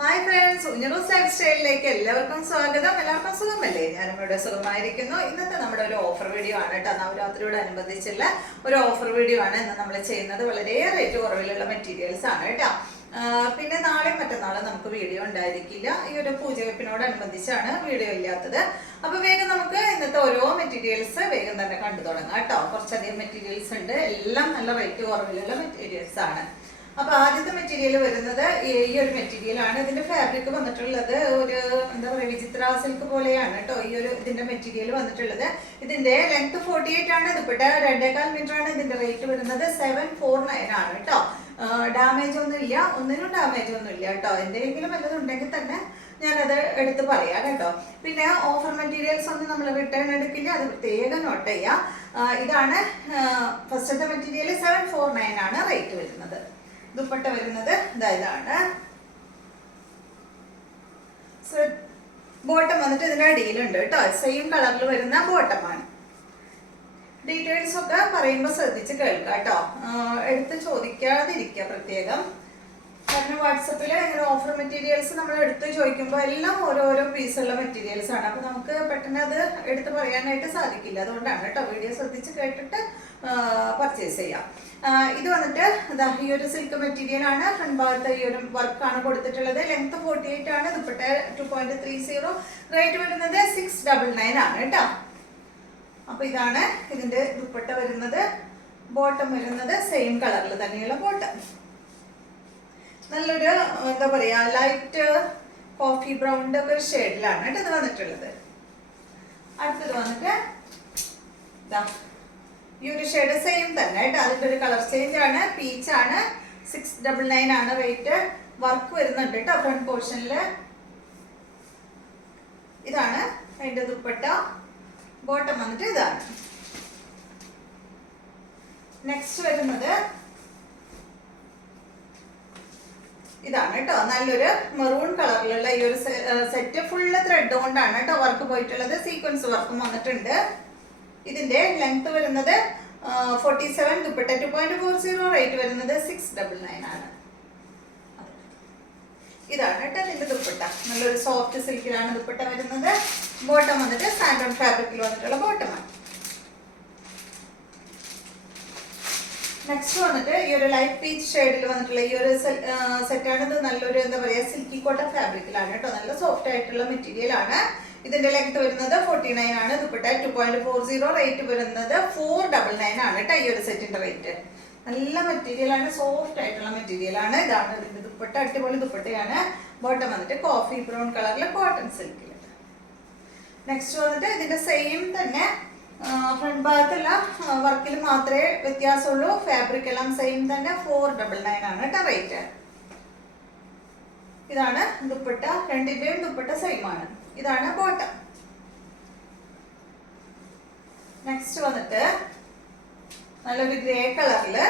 Hi friends, ഉഞ്ഞറൂസ് life സ്റ്റൈലിലേക്ക് എല്ലാവർക്കും സ്വാഗതം. എല്ലാവർക്കും സുഖമല്ലേ? ഞാനും ഇവിടെ സുഖമായിരിക്കുന്നു. ഇന്നത്തെ നമ്മുടെ ഒരു ഓഫർ വീഡിയോ ആണ് കേട്ടോ. നവരാത്രിയോടനുബന്ധിച്ചുള്ള ഒരു ഓഫർ വീഡിയോ ആണ് ഇന്ന് നമ്മൾ ചെയ്യുന്നത്. വളരെ റേറ്റ് കുറവിലുള്ള മെറ്റീരിയൽസ് ആണ് കേട്ടോ. പിന്നെ നാളെ മറ്റന്നാളും നമുക്ക് വീഡിയോ ഉണ്ടായിരിക്കില്ല. ഈ ഒരു പൂജവെപ്പിനോടനുബന്ധിച്ചാണ് വീഡിയോ ഇല്ലാത്തത്. അപ്പൊ വേഗം നമുക്ക് ഇന്നത്തെ ഓരോ മെറ്റീരിയൽസ് വേഗം തന്നെ കണ്ടു തുടങ്ങാം കേട്ടോ. കുറച്ചധികം മെറ്റീരിയൽസ് ഉണ്ട്, എല്ലാം നല്ല റേറ്റ് കുറവിലുള്ള മെറ്റീരിയൽസ് ആണ്. അപ്പൊ ആദ്യത്തെ മെറ്റീരിയൽ വരുന്നത് ഈ ഒരു മെറ്റീരിയൽ ആണ്. ഇതിന്റെ ഫാബ്രിക് വന്നിട്ടുള്ളത് ഒരു എന്താ പറയുക, വിചിത്ര സിൽക്ക് പോലെയാണ് കേട്ടോ. ഈ ഒരു ഇതിന്റെ മെറ്റീരിയൽ വന്നിട്ടുള്ളത്. ഇതിന്റെ ലെങ്ത് 48 ആണ്. ദുപ്പട്ട 2.25 മീറ്റർ ആണ്. ഇതിന്റെ റേറ്റ് വരുന്നത് 749 ആണ് കേട്ടോ. ഡാമേജ് ഒന്നും ഇല്ല, ഒന്നിനും ഡാമേജ് ഒന്നും ഇല്ല കേട്ടോ. എന്തെങ്കിലും വല്ലതുണ്ടെങ്കിൽ തന്നെ ഞാനത് എടുത്ത് പറയാം കേട്ടോ. പിന്നെ ഓഫർ മെറ്റീരിയൽസ് ഒന്നും നമ്മൾ റിട്ടേൺ എടുക്കില്ല, അത് പ്രത്യേകം നോട്ട് ചെയ്യാം. ഇതാണ് ഫസ്റ്റത്തെ മെറ്റീരിയൽ. 749 ആണ് റേറ്റ് വരുന്നത്. ദുപ്പട്ട വരുന്നത് ഇതാണ്. ബോട്ടം വന്നിട്ട് ഇതിന്റെ അടിയിലുണ്ട് കേട്ടോ. സെയിം കളറിൽ വരുന്ന ബോട്ടമാണ്. ഡീറ്റെയിൽസ് ഒക്കെ പറയുമ്പോൾ ശ്രദ്ധിച്ച് കേൾക്കാം കേട്ടോ. എടുത്ത് ചോദിക്കാതിരിക്കുക പ്രത്യേകം. കാരണം വാട്സപ്പിൽ ഇങ്ങനെ ഓഫർ മെറ്റീരിയൽസ് നമ്മൾ എടുത്ത് ചോദിക്കുമ്പോൾ എല്ലാം ഓരോരോ പീസുള്ള മെറ്റീരിയൽസ് ആണ്. അപ്പൊ നമുക്ക് പെട്ടെന്ന് അത് എടുത്ത് പറയാനായിട്ട് സാധിക്കില്ല. അതുകൊണ്ടാണ് കേട്ടോ. വീഡിയോ ശ്രദ്ധിച്ച് കേട്ടിട്ട് പർച്ചേസ് ചെയ്യാം. ഇത് വന്നിട്ട് ഈ ഒരു സിൽക്ക് മെറ്റീരിയൽ ആണ്. ഫ്രണ്ട് ഭാഗത്ത് ഈ ഒരു വർക്കാണ് കൊടുത്തിട്ടുള്ളത്. ലെങ്ത് 48 ആണ്. ദുപ്പട്ട 2.30. റേറ്റ് വരുന്നത് 699 ആണ് കേട്ടോ. അപ്പൊ ഇതാണ് ഇതിന്റെ ദുപ്പട്ട വരുന്നത്. ബോട്ടം വരുന്നത് സെയിം കളറിൽ തന്നെയുള്ള ബോട്ടം. നല്ലൊരു എന്താ പറയാ, ലൈറ്റ് കോഫി ബ്രൗണിന്റെ ഒക്കെ ഒരു ഷെയ്ഡിലാണ് കേട്ടോ ഇത് വന്നിട്ടുള്ളത്. അടുത്തത് വന്നിട്ട് ഈ ഒരു ഷെയ്ഡ് സെയിം തന്നെ കേട്ടോ. അതിന്റെ ഒരു കളർ ചേഞ്ച് ആണ്. പീച്ച് ആണ്. 699 ആണ് റേറ്റ്. വർക്ക് വരുന്നുണ്ട് കേട്ടോ ഫ്രണ്ട് പോർഷനില്. ഇതാണ് അതിന്റെ ദുപ്പട്ട. ബോട്ടം വന്നിട്ട് ഇതാണ്. നെക്സ്റ്റ് വരുന്നത് ഇതാണ് കേട്ടോ. നല്ലൊരു മെറൂൺ കളറിലുള്ള ഈ ഒരു സെറ്റ് ഫുള്ള് ത്രെഡ് കൊണ്ടാണ് കേട്ടോ വർക്ക് പോയിട്ടുള്ളത്. സീക്വൻസ് വർക്കും വന്നിട്ടുണ്ട്. ഇതിന്റെ ലെങ്ത് വരുന്നത് 47. ദുപ്പട്ട 2.40. റേറ്റ് വരുന്നത് 699 ആണ്. ഇതാണ് കേട്ടോ ഇതിന്റെ ദുപ്പട്ട. നല്ലൊരു സോഫ്റ്റ് സിൽക്കിലാണ് ദുപ്പട്ട വരുന്നത്. ബോട്ടം വന്നിട്ട് സാൻഡോൺ ഫാബ്രിക്കിൽ വന്നിട്ടുള്ള ബോട്ടമാണ്. നെക്സ്റ്റ് വന്നിട്ട് ഈ ഒരു ലൈറ്റ് പീച്ച് ഷെയ്ഡിൽ വന്നിട്ടുള്ള ഈ ഒരു സെറ്റാണ്. ഇത് നല്ലൊരു എന്താ പറയാ, സിൽക്കി കോട്ടൺ ഫാബ്രിക്കിലാണ് കേട്ടോ. നല്ല സോഫ്റ്റ് ആയിട്ടുള്ള മെറ്റീരിയൽ ആണ്. ഇതിന്റെ ലെങ്ത് വരുന്നത് 49 ആണ്. ദുപ്പട്ട 2.40. റേറ്റ് വരുന്നത് 499 ആണ് കേട്ടോ. ഈ ഒരു സെറ്റിന്റെ റേറ്റ്. നല്ല മെറ്റീരിയൽ ആണ്, സോഫ്റ്റ് ആയിട്ടുള്ള മെറ്റീരിയൽ ആണ്. ഇതാണ് ഇതിന്റെ ദുപ്പട്ട. അടിപൊളി ദുപ്പട്ടയാണ്. ബോട്ടം വന്നിട്ട് കോഫി ബ്രൗൺ കളറിൽ കോട്ടൺ സിൽക്കിൽ. നെക്സ്റ്റ് വന്നിട്ട് ഇതിന്റെ സെയിം തന്നെ ഫ്രണ്ട് ഭാഗത്തുള്ള വർക്കിൽ മാത്രമേ വ്യത്യാസമുള്ളൂ. ഫാബ്രിക് എല്ലാം സെയിം തന്നെ. 499 ആണ് കേട്ടോ റേറ്റ്. ഇതാണ് ദുപ്പട്ട. രണ്ടിന്റെയും ദുപ്പട്ട സെയിം ആണ്. ഇതാണ് ബോട്ടം. നെക്സ്റ്റ് വന്നിട്ട് നല്ലൊരു ഗ്രേ കളറില്.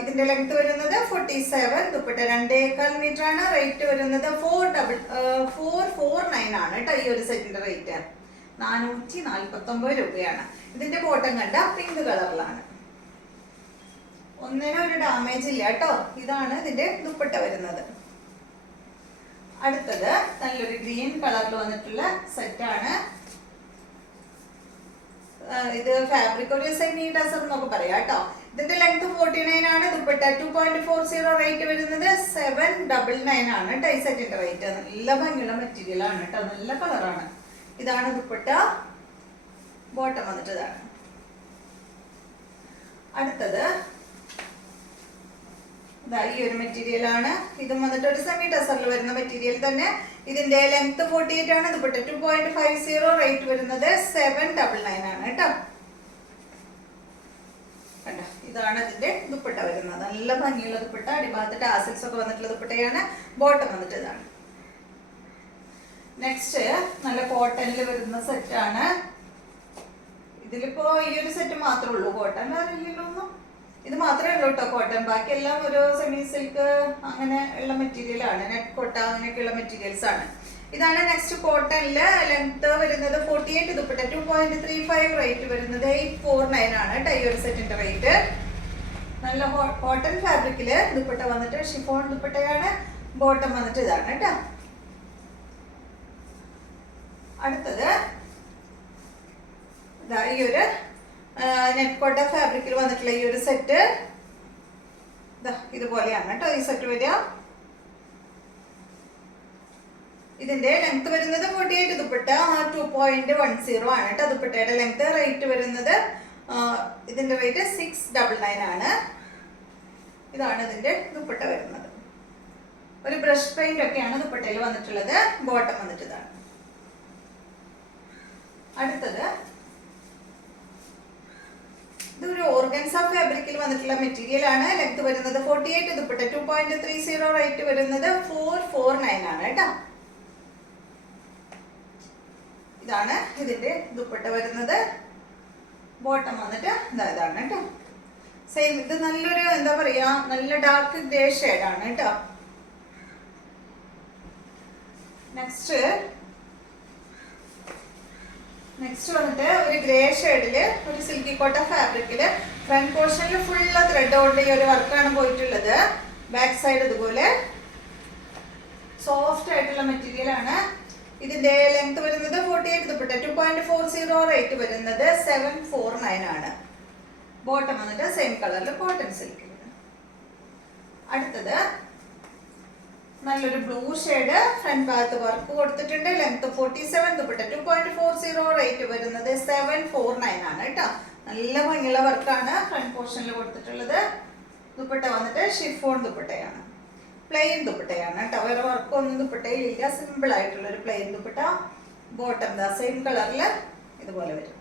ഇതിന്റെ ലെങ്ത് വരുന്നത് 47. ദുപ്പട്ട 2.25 മീറ്റർ ആണ്. റേറ്റ് വരുന്നത് 449 ആണ് കേട്ടോ. ഈ ഒരു സെറ്റിന്റെ റേറ്റ് 449 രൂപയാണ്. ഇതിന്റെ ബോട്ടം കണ്ട പിങ്ക് കളറിലാണ്. ഒന്നിനും ഒരു ഡാമേജ് ഇല്ല കേട്ടോ. ഇതാണ് ഇതിന്റെ ദുപ്പട്ട വരുന്നത്. അടുത്തത് നല്ലൊരു ഗ്രീൻ കളറിൽ വന്നിട്ടുള്ള സെറ്റാണ്. ഇത് ഫാബ്രിക് ഒരു സെമി ഡസർ എന്നൊക്കെ പറയാം കേട്ടോ. ഇതിന്റെ ലെങ്ത് 49 ആണ്. ദുപ്പട്ട 2.40. റേറ്റ് വരുന്നത് 799 ആണ് കേട്ടോ. ഈ സെറ്റിന്റെ റേറ്റ്. നല്ല ഭംഗിയുള്ള മെറ്റീരിയൽ ആണ് കേട്ടോ. നല്ല കളറാണ്. ഇതാണ് ദുപ്പട്ട. ബോട്ടം വന്നിട്ട് ഇതാണ്. അടുത്തത് ഈ ഒരു മെറ്റീരിയൽ ആണ്. ഇതും വന്നിട്ട് ഒരു സെമി ടസറിൽ വരുന്ന മെറ്റീരിയൽ തന്നെ. ഇതിന്റെ ലെങ്ത് 48 ആണ്. ദുപ്പട്ട 2.50. റേറ്റ് വരുന്നത് 799 ആണ് കേട്ടോ. കണ്ടോ, ഇതാണ് ഇതിന്റെ ദുപ്പട്ട വരുന്നത്. നല്ല ഭംഗിയുള്ള ദുപ്പട്ട. അടിഭാഗത്ത് ടാസിൽസ് ഒക്കെ വന്നിട്ടുള്ള ദുപ്പട്ടയാണ്. ബോട്ടം വന്നിട്ട് ഇതാണ്. നെക്സ്റ്റ് നല്ല കോട്ടണിൽ വരുന്ന സെറ്റാണ്. ഇതിലിപ്പോ ഈ ഒരു സെറ്റ് മാത്രമേ ഉള്ളൂ. കോട്ടൺ അറിയില്ലല്ലോ ഒന്നും. ഇത് മാത്രമേ ഉള്ളൂ കേട്ടോ കോട്ടൺ. ബാക്കിയെല്ലാം ഒരു സെമി സിൽക്ക് അങ്ങനെ ഉള്ള മെറ്റീരിയൽ ആണ്. നെറ്റ് കോട്ട അങ്ങനെയൊക്കെയുള്ള മെറ്റീരിയൽസ് ആണ്. ഇതാണ് നെക്സ്റ്റ് കോട്ടണില്. ലെങ്ത് വരുന്നത് 48. ദുപ്പട്ട 2.35. റേറ്റ് വരുന്നത് 849 ആണ് കേട്ടോ. ഈ ഒരു സെറ്റിന്റെ റേറ്റ്. നല്ല കോട്ടൺ ഫാബ്രിക്കില് ദുപ്പട്ട വന്നിട്ട് ഷിഫോൺ ദുപ്പട്ടയാണ്. ബോട്ടം വന്നിട്ട് ഇതാണ് കേട്ടോ. അടുത്തത് ഈ ഒരു നെറ്റ് കോട്ട ഫാബ്രിക്കിൽ വന്നിട്ടുള്ള ഈ ഒരു സെറ്റ് ഇതുപോലെയാണ് കേട്ടോ ഈ സെറ്റ് വരിക. ഇതിന്റെ ലെങ്ത് വരുന്നത് 48, ദുപ്പട്ട 2.10 ആണ് കേട്ടോ. ദുപ്പട്ടയുടെ ലെങ്ത്. റേറ്റ് വരുന്നത് ഇതിന്റെ റേറ്റ് 699 ആണ്. ഇതാണ് ഇതിന്റെ ദുപ്പട്ട വരുന്നത്. ഒരു ബ്രഷ് പെയിന്റ് ഒക്കെയാണ് ദുപ്പട്ടയിൽ വന്നിട്ടുള്ളത്. ബോട്ടം വന്നിട്ട് ഇതാണ്. അടുത്തത് ഇതൊരു ഓർഗൻസ ഫാബ്രിക്കിൽ വന്നിട്ടുള്ള മെറ്റീരിയൽ ആണ്. ലെങ്ത് വരുന്നത് 48, ദുപ്പട്ട 2.30. റേറ്റ് വരുന്നത് 449 ആണ് കേട്ടോ. ഇതാണ് ഇതിന്റെ ദുപ്പട്ട വരുന്നത്. ബോട്ടം വന്നിട്ട് ഇതാണ് കേട്ടോ. സെയിം. ഇത് നല്ലൊരു എന്താ പറയാ, നല്ല ഡാർക്ക് ഗ്രേ ഷെയ്ഡാണ് കേട്ടോ. നെക്സ്റ്റ് വന്നിട്ട് ഒരു ഗ്രേ ഷെയ്ഡില് ഒരു സിൽക്കി കോട്ട ഫാബ്രിക്കില് ഫ്രണ്ട് പോർഷനിൽ ഫുള്ള് ത്രെഡ് കൊണ്ട് ഈ ഒരു വർക്കാണ് പോയിട്ടുള്ളത്. ബാക്ക് സൈഡ് ഇതുപോലെ സോഫ്റ്റ് ആയിട്ടുള്ള മെറ്റീരിയൽ ആണ്. ഇതിന്റെ ലെങ്ത് വരുന്നത് 48, ദുപ്പട്ട 2.40. റേറ്റ് വരുന്നത് 749 ആണ്. ബോട്ടം വന്നിട്ട് സെയിം കളറിൽ കോട്ടൺ സിൽക്കിൽ. അടുത്തത് നല്ലൊരു ബ്ലൂ ഷെയ്ഡ്. ഫ്രണ്ട് ഭാഗത്ത് വർക്ക് കൊടുത്തിട്ടുണ്ട്. ലെങ്ത് 47, ദുപ്പട്ട 2.40. റേറ്റ് വരുന്നത് 749 ആണ് കേട്ടോ. നല്ല ഭംഗിയുള്ള വർക്കാണ് ഫ്രണ്ട് പോർഷനിൽ കൊടുത്തിട്ടുള്ളത്. ദുപ്പട്ട വന്നിട്ട് ഷിഫോൺ ദുപ്പട്ടയാണ്. പ്ലെയിൻ ദുപ്പട്ടയാണ് കേട്ടോ. വേറെ വർക്കൊന്നും ദുപ്പട്ടയിലില്ല. സിമ്പിൾ ആയിട്ടുള്ള ഒരു പ്ലെയിൻ ദുപ്പട്ട. ബോട്ടം സെയിം കളറിൽ ഇതുപോലെ വരും.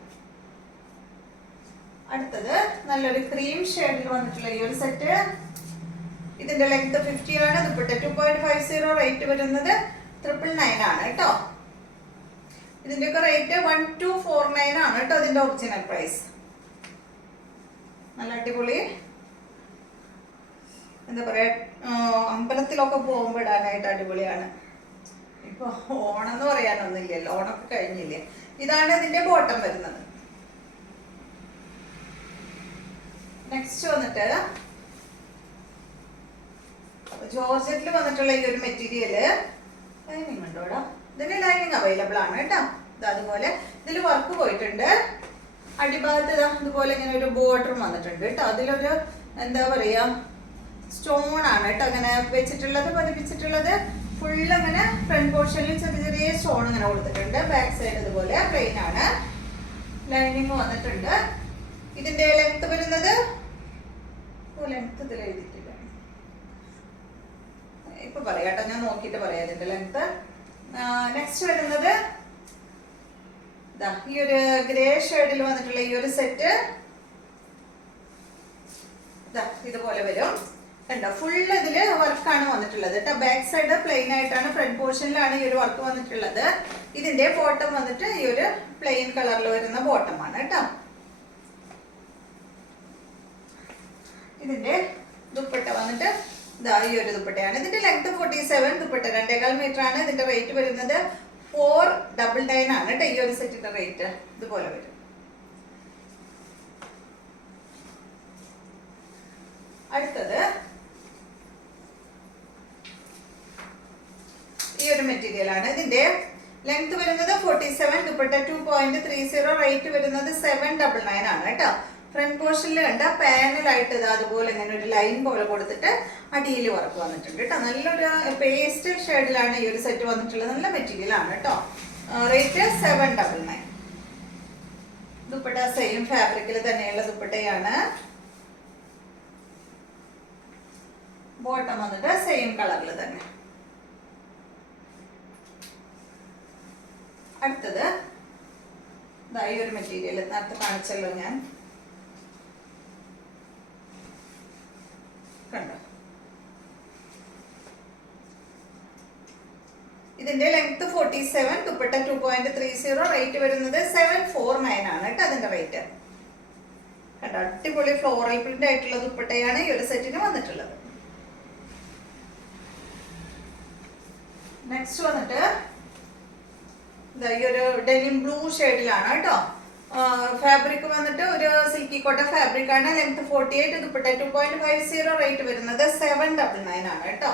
അടുത്തത് നല്ലൊരു ക്രീം ഷെയ്ഡിൽ വന്നിട്ടുള്ള ഈ ഒരു സെറ്റ്. ഇതിന്റെ ലെങ്ത് 50 ആണ്. ദുപ്പട്ട 2.50. റേറ്റ് വരുന്നത് 999 ആണ് കേട്ടോ. ഇതിന്റെയൊക്കെ റേറ്റ് 1249 ആണ് കേട്ടോ. ഇതിന്റെ ഒറിജിനൽ പ്രൈസ്. നല്ല അടിപൊളി എന്താ പറയാ, അമ്പലത്തിലൊക്കെ പോകുമ്പോൾ ഇടാനായിട്ട് അടിപൊളിയാണ്. ഇപ്പൊ ഓണം എന്ന് പറയാനൊന്നുമില്ലല്ലോ, ഓണമൊക്കെ കഴിഞ്ഞില്ലേ. ഇതാണ് ഇതിന്റെ ബോട്ടം വരുന്നത്. നെക്സ്റ്റ് വന്നിട്ട് ജോർജറ്റിൽ വന്നിട്ടുള്ള ഈ ഒരു മെറ്റീരിയല് ലൈനിങ് ഉണ്ടോ ഇവിടെ? ഇതിന് ലൈനിങ് അവൈലബിൾ ആണ് കേട്ടോ. അതുപോലെ ഇതിൽ വർക്ക് പോയിട്ടുണ്ട്. അടിഭാഗത്ത് ഇതുപോലെ ഇങ്ങനെ ഒരു ബോർഡറും വന്നിട്ടുണ്ട് കേട്ടോ. അതിലൊരു എന്താ പറയാ, സ്റ്റോൺ ആണ് കേട്ടോ അങ്ങനെ വെച്ചിട്ടുള്ളത്, പതിപ്പിച്ചിട്ടുള്ളത്. ഫുള്ള് അങ്ങനെ ഫ്രണ്ട് പോർഷനിൽ ചെറിയ ചെറിയ സ്റ്റോൺ ഇങ്ങനെ കൊടുത്തിട്ടുണ്ട്. ബാക്ക് സൈഡ് ഇതുപോലെ പ്ലെയിൻ ആണ്. ലൈനിങ് വന്നിട്ടുണ്ട്. ഇതിന്റെ ലെങ്ത് വരുന്നത് ലെങ്ത് ഇതിൽ എഴുതിയിട്ടില്ല, ഇപ്പൊ പറയാട്ടോ, ഞാൻ നോക്കിയിട്ട് പറയാം ഇതിന്റെ ലെങ്ത്. നെക്സ്റ്റ് വരുന്നത് ഈ ഒരു ഗ്രേ ഷെയ്ഡിൽ വന്നിട്ടുള്ള ഈ ഒരു സെറ്റ് ഇതുപോലെ വരും കണ്ടോ. ഫുള്ള് ഇതില് വർക്കാണ് വന്നിട്ടുള്ളത് കേട്ടോ. ബാക്ക് സൈഡ് പ്ലെയിൻ ആയിട്ടാണ്, ഫ്രണ്ട് പോർഷനിലാണ് ഈ ഒരു വർക്ക് വന്നിട്ടുള്ളത്. ഇതിന്റെ ബോട്ടം വന്നിട്ട് ഈ ഒരു പ്ലെയിൻ കളറിൽ വരുന്ന ബോട്ടമാണ് കേട്ടോ. ഇതിന്റെ ദുപ്പട്ട വന്നിട്ട് ഈ ഒരു ദുപ്പട്ടയാണ്. ഇതിന്റെ ലെങ്ത് 47, ദുപ്പട്ട 2.25 മീറ്റർ ആണ്. ഇതിന്റെ റേറ്റ് വരുന്നത് 499 ആണ് കേട്ടോ. ഈ ഒരു സെറ്റിന്റെ റേറ്റ് ഇതുപോലെ വരും. അടുത്തത് ഈ ഒരു മെറ്റീരിയൽ ആണ്. ഇതിന്റെ ലെങ്ത് വരുന്നത് 47, ദുപ്പട്ട 2.30. റേറ്റ് വരുന്നത് 799 ആണ് കേട്ടോ. ഫ്രണ്ട് പോർഷനിൽ കണ്ട പാനലായിട്ട് അതുപോലെ ഇങ്ങനെ ഒരു ലൈൻ പോലെ കൊടുത്തിട്ട് അടിയിൽ വർക്ക് വന്നിട്ടുണ്ട് കേട്ടോ. നല്ലൊരു പേസ്റ്റൽ ഷെയ്ഡിലാണ് ഈ ഒരു സെറ്റ് വന്നിട്ടുള്ളത്. നല്ല മെറ്റീരിയൽ ആണ് കേട്ടോ. റേറ്റ് 799. ദുപ്പട്ട സെയിം ഫാബ്രിക്കിൽ തന്നെയുള്ള ദുപ്പട്ടയാണ്. ബോട്ടം വന്നിട്ട് സെയിം കളറിൽ തന്നെ. അടുത്തത് ഈ ഒരു മെറ്റീരിയൽ നേരത്തെ കാണിച്ചല്ലോ ഞാൻ, കണ്ടോ. ഇതിന്റെ ലെങ്ത് 47, ദുപ്പട്ട 2.30. റേറ്റ് വരുന്നത് 749 ആണ് കേട്ടോ. അതിന്റെ റേറ്റ് കണ്ടോ. അടിപൊളി ഫ്ലോറൽ പ്രിന്റ് ആയിട്ടുള്ള ദുപ്പട്ടയാണ് ഈ ഒരു സെറ്റിന് വന്നിട്ടുള്ളത്. നെക്സ്റ്റ് വന്നിട്ട് ഈ ഒരു ഡെനിം ബ്ലൂ ഷെയ്ഡിലാണ് കേട്ടോ. ഫാബ്രിക് വന്നിട്ട് ഒരു സിൽക്കി കോട്ടൺ ഫാബ്രിക് ആണ്. ലെങ്ത് 48, ദുപ്പട്ട 2.50. റേറ്റ് വരുന്നത് 799 ആണ് കേട്ടോ.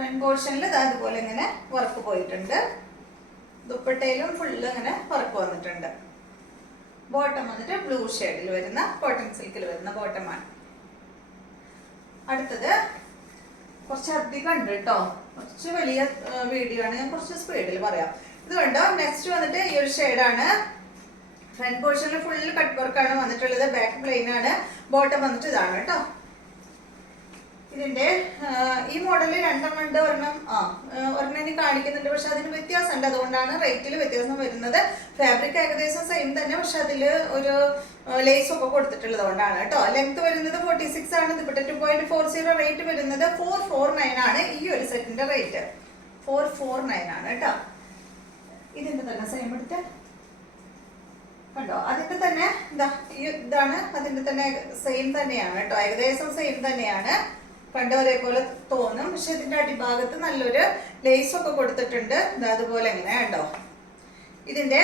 ഫ്രണ്ട് പോർഷനിൽ അതുപോലെ ഇങ്ങനെ വർക്ക് പോയിട്ടുണ്ട്. ദുപ്പട്ടയിലും ഫുള്ള് ഇങ്ങനെ വർക്ക് വന്നിട്ടുണ്ട്. ബോട്ടം വന്നിട്ട് ബ്ലൂ ഷെയ്ഡിൽ വരുന്ന കോട്ടൺ സിൽക്കിൽ വരുന്ന ബോട്ടമാണ്. അടുത്തത് കുറച്ച് അധികം ഉണ്ട് കേട്ടോ, കുറച്ച് വലിയ വീഡിയോ ആണ്, ഞാൻ കുറച്ച് സ്പീഡിൽ പറയാം. ഇത് കണ്ടോ, നെക്സ്റ്റ് വന്നിട്ട് ഈ ഒരു ഷെയ്ഡാണ്. ഫ്രണ്ട് പോർഷനിൽ ഫുൾ കട്ട് വർക്കാണ് വന്നിട്ടുള്ളത്. ബാക്ക് പ്ലെയിൻ ആണ്. ബോട്ടം വന്നിട്ട് ഇതാണ് കേട്ടോ. ഇതിന്റെ ഈ മോഡലിൽ രണ്ടെണ്ണം ഉണ്ട്. ഒരെണ്ണം കാണിക്കുന്നുണ്ട്, പക്ഷെ അതിന് വ്യത്യാസമുണ്ട്. അതുകൊണ്ടാണ് റേറ്റിൽ വ്യത്യാസം വരുന്നത്. ഫാബ്രിക് ഏകദേശം സെയിം തന്നെ, പക്ഷെ അതിൽ ഒരു ലേസ് ഒക്കെ കൊടുത്തിട്ടുള്ളത് കൊണ്ടാണ് കേട്ടോ. ലെങ്ത് വരുന്നത് 46 ആണ്. ദുപ്പട്ട 2.40. റേറ്റ് വരുന്നത് 449 ആണ്. ഈ ഒരു സെറ്റിന്റെ റേറ്റ് 449 ആണ് കേട്ടോ. ഇതിന്റെ തന്നെ സെയിം എടുത്ത് കണ്ടോ, അതിന്റെ തന്നെ ഇതാണ്, അതിന്റെ തന്നെ സെയിം തന്നെയാണ് കേട്ടോ. ഏകദേശം സെയിം തന്നെയാണ്, കണ്ട ഒരേപോലെ തോന്നും. പക്ഷെ ഇതിന്റെ അടിഭാഗത്ത് നല്ലൊരു ലേസ് ഒക്കെ കൊടുത്തിട്ടുണ്ട്. അതുപോലെ എങ്ങനെ കണ്ടോ. ഇതിന്റെ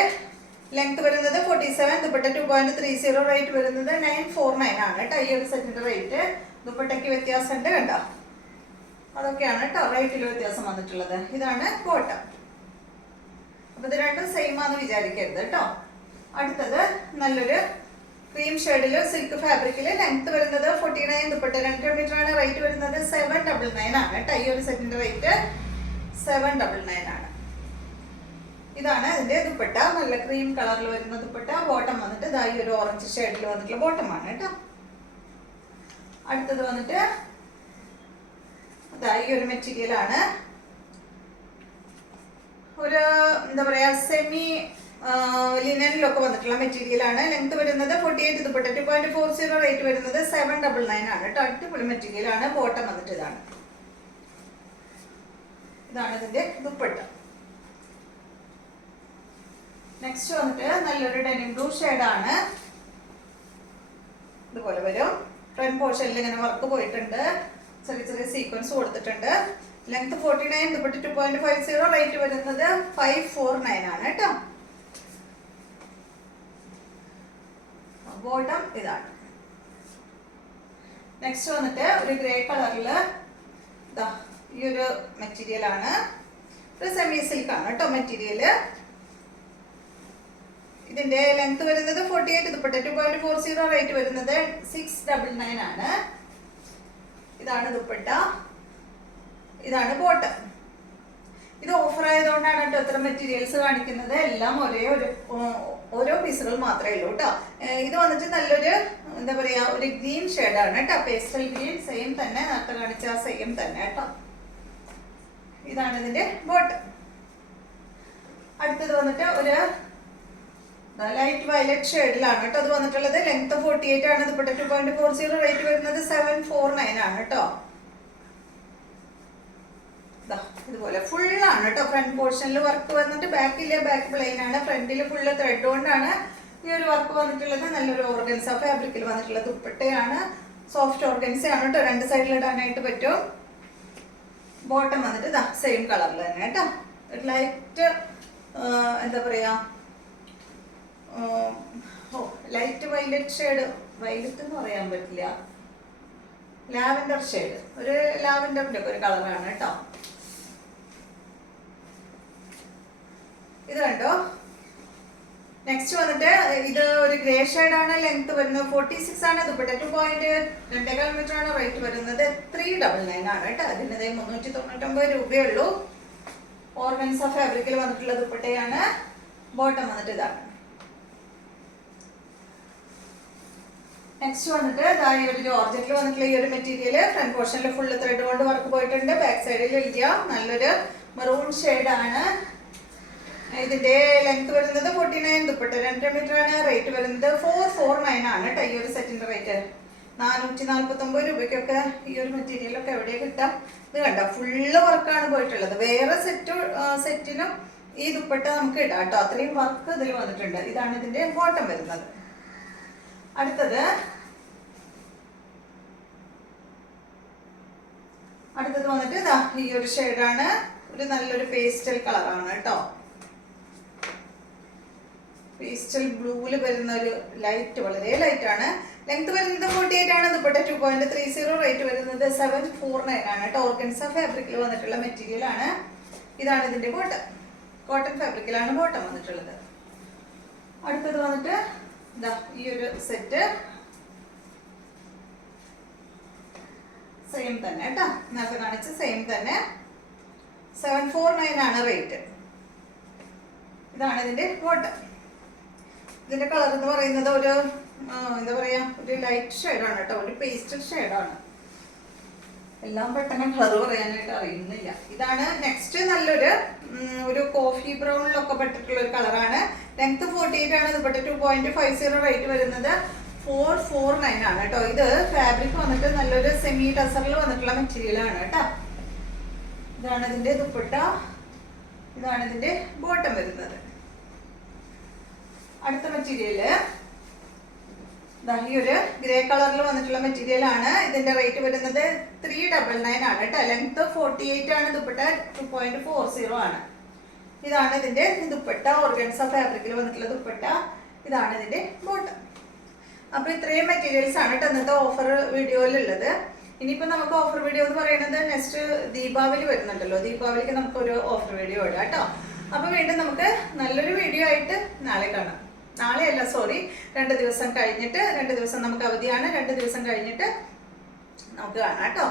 ലെങ്ത് വരുന്നത് 47. ദുപ്പട്ട 2.30. റേറ്റ് വരുന്നത് 949 ആണ് കേട്ടോ. ഈ ഒരു സെറ്റിന്റെ റേറ്റ്. ദുപ്പട്ടയ്ക്ക് വ്യത്യാസമുണ്ട് കണ്ടോ. അതൊക്കെയാണ് കേട്ടോ റേറ്റിൽ വ്യത്യാസം വന്നിട്ടുള്ളത്. ഇതാണ് ബോട്ടം. അപ്പൊ ഇത് രണ്ടും സെയിം ആണെന്ന് വിചാരിക്കരുത് കേട്ടോ. അടുത്തത് നല്ലൊരു ക്രീം ഷെയ്ഡില് സിൽക്ക് ഫാബ്രിക്കില് ലെങ്ത് വരുന്നത് 49. ദുപ്പട്ട 2 മീറ്റർ ആണ്. റേറ്റ് വരുന്നത് 799 ആണ് കേട്ടോ. ഈ ഒരു സെറ്റിന്റെ റേറ്റ് 799 ആണ്. ഇതാണ് അതിന്റെ ദുപ്പട്ട. നല്ല ക്രീം കളറിൽ വരുന്ന ദുപ്പട്ട. ബോട്ടം വന്നിട്ട് ഇതാ ഈ ഒരു ഓറഞ്ച് ഷെയ്ഡിൽ വന്നിട്ടുള്ള ബോട്ടമാണ് കേട്ടോ. അടുത്തത് വന്നിട്ട് ഇതാ ഈ ഒരു മെറ്റീരിയൽ ആണ്. ഒരു എന്താ പറയാ സെമി ലിനനിലൊക്കെ വന്നിട്ടുള്ള മെറ്റീരിയൽ ആണ്. ലെങ്ത് വരുന്നത് 48. ദുപ്പട്ട 2.40. റേറ്റ് വരുന്നത് 799 ആണ് കേട്ടോ. അടിപൊളി മെറ്റീരിയൽ ആണ്. ബോട്ടം വന്നിട്ട് ഇതാണ്. ഇതാണ് ഇതിന്റെ ദുപ്പട്ട. നെക്സ്റ്റ് വന്നിട്ട് നല്ലൊരു ഡെനിം ബ്ലൂ ഷെയ്ഡാണ്. ഇതുപോലെ വരും. ഫ്രണ്ട് പോർഷനിൽ ഇങ്ങനെ വർക്ക് പോയിട്ടുണ്ട്. ചെറിയ ചെറിയ സീക്വൻസ് കൊടുത്തിട്ടുണ്ട്. ലെങ്ത് 49. ദുപ്പട്ട 2.50. റേറ്റ് വരുന്നത് 549 ആണ് കേട്ടോ. ബോട്ടം ഇതാണ്. നെക്സ്റ്റ് വന്നിട്ട് ഒരു ഗ്രേ കളറിൽ ഈ ഒരു മെറ്റീരിയൽ ആണ്. ഒരു സെമി സിൽക്ക് ആണ് കേട്ടോ മെറ്റീരിയല്. ഇതിന്റെ ലെങ്ത് വരുന്നത് 48. ദുപ്പട്ട 2.40. റേറ്റ് വരുന്നത് 699 ആണ്. ഇതാണ് ദുപ്പട്ട. ഇതാണ് ബോട്ടം. ഇത് ഓഫർ ആയതുകൊണ്ടാണ് കേട്ടോ ഇത്ര മെറ്റീരിയൽസ് കാണിക്കുന്നത്. എല്ലാം ഓരോ പീസുകൾ മാത്രമേ ഉള്ളൂ കേട്ടോ. ഇത് വന്നിട്ട് നല്ലൊരു എന്താ പറയാ ഒരു ഗ്രീൻ ഷെയ്ഡാണ് കേട്ടോ. പേസ്റ്റൽ ഗ്രീൻ സെയിം തന്നെ, നേരത്തെ കാണിച്ച സെയിം തന്നെ കേട്ടോ. ഇതാണ് ഇതിന്റെ ബോട്ടം. അടുത്തത് വന്നിട്ട് ഒരു ലൈറ്റ് വയലറ്റ് ഷെയ്ഡിലാണ് കേട്ടോ അത് വന്നിട്ടുള്ളത്. ലെങ്ത് 48 ആണ്. ദുപ്പട്ട 2.40. റേറ്റ് വരുന്നത് 749 ആണ് കേട്ടോ. ഇതുപോലെ ഫുള്ളാണ് കേട്ടോ. ഫ്രണ്ട് പോർഷനിൽ വർക്ക് വന്നിട്ട് ബാക്കിലെ ബാക്ക് പ്ലെയിൻ ആണ്. ഫ്രണ്ടിൽ ഫുള്ള് ത്രെഡ് കൊണ്ടാണ് ഈ ഒരു വർക്ക് വന്നിട്ടുള്ളത്. നല്ലൊരു ഓർഗൻസ ഫാബ്രിക്കിൽ വന്നിട്ടുള്ള ദുപ്പട്ടയാണ്. സോഫ്റ്റ് ഓർഗൻസ ആണ് കേട്ടോ. രണ്ട് സൈഡിൽ ഇടാനായിട്ട് പറ്റും. ബോട്ടം വന്നിട്ട് സെയിം കളറിൽ തന്നെ കേട്ടോ. ലൈറ്റ് എന്താ പറയാ ലൈറ്റ് വൈലറ്റ് ഷെയ്ഡ്, വൈലറ്റ് എന്ന് പറയാൻ പറ്റില്ല, ലാവൻഡർ ഷെയ്ഡ്, ഒരു ലാവൻഡറിന്റെ ഒക്കെ ഒരു കളറാണ് കേട്ടോ. ഇത് കണ്ടോ. നെക്സ്റ്റ് വന്നിട്ട് ഇത് ഒരു ഗ്രേ ഷെയ്ഡാണ്. ലെങ്ത് വരുന്നത് 46 ആണ്. ദുപ്പട്ട 2.2 മീറ്റർ ആണ്. റേറ്റ് വരുന്നത് 399 ആണ് കേട്ടോ. അതിൻ്റെ 399 രൂപയേ ഉള്ളൂ. ഓർഗൻസ ഫാബ്രിക്കിൽ വന്നിട്ടുള്ള ദുപ്പട്ടയാണ്. ബോട്ടം വന്നിട്ട് ഇതാണ്. നെക്സ്റ്റ് വന്നിട്ട് ഈ ഒരു ജോർജറ്റിൽ വന്നിട്ടുള്ള ഈ ഒരു മെറ്റീരിയൽ ഫ്രണ്ട് പോർഷനിൽ ഫുള്ള് ത്രെഡ് കൊണ്ട് വർക്ക് പോയിട്ടുണ്ട്. ബാക്ക് സൈഡിൽ ഇല്ല. നല്ലൊരു മെറൂൺ ഷെയ്ഡാണ്. ഇതിന്റെ ലെങ്ത് വരുന്നത് 49. ദുപ്പട്ട 2 മീറ്റർ ആണ്. റേറ്റ് വരുന്നത് 449 ആണ് കേട്ടോ. ഈ ഒരു സെറ്റിന്റെ റേറ്റ് 449 രൂപയ്ക്കൊക്കെ ഈ ഒരു മെറ്റീരിയലൊക്കെ എവിടെയാണ് കിട്ടാം. ഇത് കണ്ടോ ഫുള്ള് വർക്കാണ് പോയിട്ടുള്ളത്. വേറെ സെറ്റിനും ഈ ദുപ്പട്ട നമുക്ക് ഇടാം കേട്ടോ. അത്രയും വർക്ക് ഇതിൽ വന്നിട്ടുണ്ട്. ഇതാണ് ഇതിന്റെ ബോട്ടം വരുന്നത്. അടുത്തത് വന്നിട്ട് ഈ ഒരു ഷെയ്ഡാണ്. ഒരു നല്ലൊരു പേസ്റ്റൽ കളറാണ് കേട്ടോ. പേസ്റ്റൽ ബ്ലൂവിൽ വരുന്ന ഒരു ലൈറ്റ്, വളരെ ലൈറ്റ് ആണ്. ലെങ്ത് വരുന്നത് 48 ആണ്. ദുപ്പട്ട 2.30, റേറ്റ് വരുന്നത് 749 ആണ് കേട്ടോ. ഓർഗൻസ ഫാബ്രിക്കിൽ വന്നിട്ടുള്ള മെറ്റീരിയൽ ആണ്. ഇതാണ് ഇതിന്റെ ബോട്ടം. കോട്ടൺ ഫാബ്രിക്കിലാണ് ബോട്ടം വന്നിട്ടുള്ളത്. അടുത്തത് വന്നിട്ട് ഇതാ ഈ ഒരു സെറ്റ് സെയിം തന്നെ കേട്ടോ. നേരത്തെ കാണിച്ച സെയിം തന്നെ 749 ആണ് റേറ്റ്. ഇതാണ് ഇതിന്റെ ബോട്ടം. ഇതിന്റെ കളർ എന്ന് പറയുന്നത് ഒരു എന്താ പറയാ, ഒരു ലൈറ്റ് ഷെയ്ഡാണ് കേട്ടോ, ഒരു പേസ്റ്റൽ ഷെയ്ഡാണ്. എല്ലാം പെട്ടെന്ന് കളർ പറയാനായിട്ട് അറിയുന്നില്ല. ഇതാണ് നെക്സ്റ്റ് നല്ലൊരു കോഫി ബ്രൗണിലൊക്കെ പെട്ടിട്ടുള്ള ഒരു കളറാണ്. ലെങ്ത് 48 ആണ്. ദുപ്പട്ട 2.50, റേറ്റ് വരുന്നത് 449 ആണ് കേട്ടോ. ഇത് ഫാബ്രിക് വന്നിട്ട് നല്ലൊരു സെമി ടസറിൽ വന്നിട്ടുള്ള മെറ്റീരിയൽ ആണ് കേട്ടോ. ഇതാണ് ഇതിന്റെ ദുപ്പട്ട, ഇതാണ് ഇതിന്റെ ബോട്ടം വരുന്നത്. അടുത്ത മെറ്റീരിയല് ഈ ഒരു ഗ്രേ കളറിൽ വന്നിട്ടുള്ള മെറ്റീരിയൽ ആണ്. ഇതിന്റെ റേറ്റ് വരുന്നത് 399 ആണ് കേട്ടോ. ലെങ്ത് 48 ആണ്. ദുപ്പട്ട 2.40 ആണ്. ഇതാണ് ഇതിന്റെ ദുപ്പട്ട. ഓർഗൻസ ഫാബ്രിക്കിൽ വന്നിട്ടുള്ള ദുപ്പട്ട. ഇതാണ് ഇതിന്റെ ബോട്ടം. അപ്പൊ ഇത്രയും മെറ്റീരിയൽസ് ആണ് കേട്ടോ ഇന്നത്തെ ഓഫർ വീഡിയോയിലുള്ളത്. ഇനിയിപ്പോ നമുക്ക് ഓഫർ വീഡിയോ എന്ന് പറയുന്നത് നെക്സ്റ്റ് ദീപാവലി വരുന്നുണ്ടല്ലോ. ദീപാവലിക്ക് നമുക്ക് ഒരു ഓഫർ വീഡിയോ ഇടാം കേട്ടോ. അപ്പൊ വീണ്ടും നമുക്ക് നല്ലൊരു വീഡിയോ ആയിട്ട് നാളെ കാണാം. നാളെയല്ല, സോറി, 2 ദിവസം കഴിഞ്ഞിട്ട്. 2 ദിവസം നമുക്ക് അവധിയാണ്. 2 ദിവസം കഴിഞ്ഞിട്ട് നമുക്ക് കാണാം കേട്ടോ.